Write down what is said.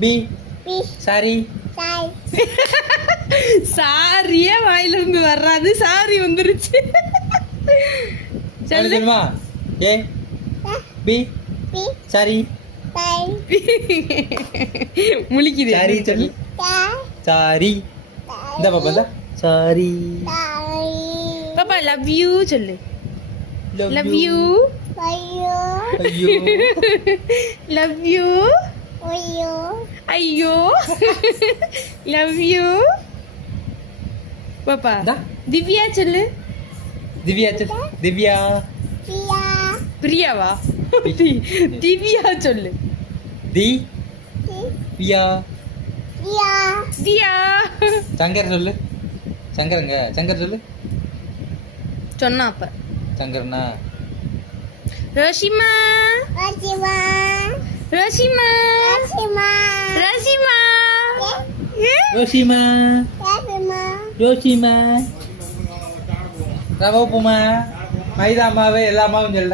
B sorry சாரியே வாயில இருந்து வர்றாது sorry வந்துருச்சு சொல்லுமா ஏ பி சாரி முழிக்குது சாரி சொல்லு சாரி இந்த பாப்பா சாரி பாப்பா லவ் யூ சொல்லு லவ் யூ ஐயோ லவ் யூ ஐயோ லவ் யூ பாப்பா திவ்யா சொல்லு திவ்யா சொல்லு திவ்யா பிரியாவா திவ்யா சொல்லு வியா தியா சங்கர் சொல்லு சங்கருங்க சங்கர் சொல்லு சொன்னா அப்ப சங்கர்னா ரோஷிமா ரோஷிமா ரோஷிமா ரோஷிமா ரோஷிமா ரவ உப்புமா மைதா மாவு எல்லா மாவும் சொல்லு